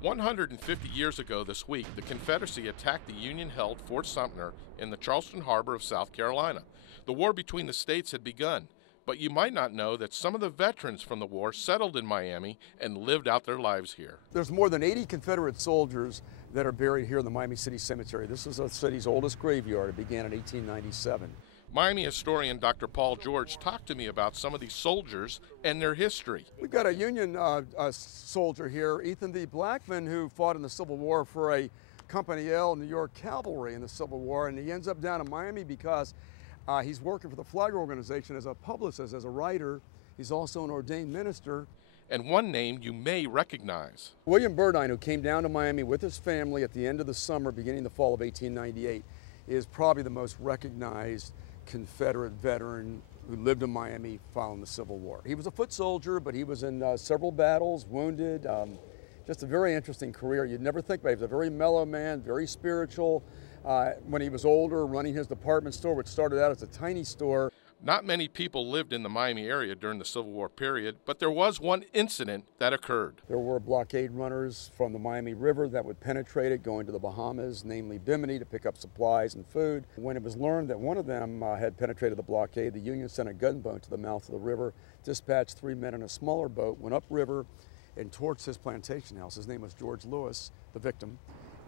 150 years ago this week, the Confederacy attacked the Union-held Fort Sumter in the Charleston Harbor of South Carolina. The war between the states had begun, but you might not know that some of the veterans from the war settled in Miami and lived out their lives here. There's more than 80 Confederate soldiers that are buried here in the Miami City Cemetery. This is the city's oldest graveyard. It began in 1897. Miami historian Dr. Paul George talked to me about some of these soldiers and their history. We've got a Union soldier here, Ethan V. Blackman, who fought in the Civil War for a Company L New York Cavalry in the Civil War, and he ends up down in Miami because he's working for the Flag Organization as a publicist, as a writer. He's also an ordained minister. And one name you may recognize. William Burdine, who came down to Miami with his family at the end of the summer, beginning the fall of 1898, is probably the most recognized Confederate veteran who lived in Miami following the Civil War. He was a foot soldier, but he was in several battles, wounded. Just a very interesting career. You'd never think about it. He was a very mellow man, very spiritual. When he was older, running his department store, which started out as a tiny store. Not many people lived in the Miami area during the Civil War period, but there was one incident that occurred. There were blockade runners from the Miami River that would penetrate it, going to the Bahamas, namely Bimini, to pick up supplies and food. When it was learned that one of them had penetrated the blockade, the Union sent a gunboat to the mouth of the river, dispatched 3 men in a smaller boat, went upriver and torched his plantation house. His name was George Lewis, the victim,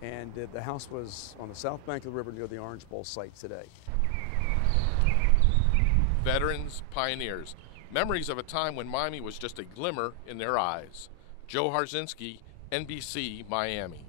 and the house was on the south bank of the river near the Orange Bowl site today. Veterans, pioneers, memories of a time when Miami was just a glimmer in their eyes. Joe Harzinski, NBC, Miami.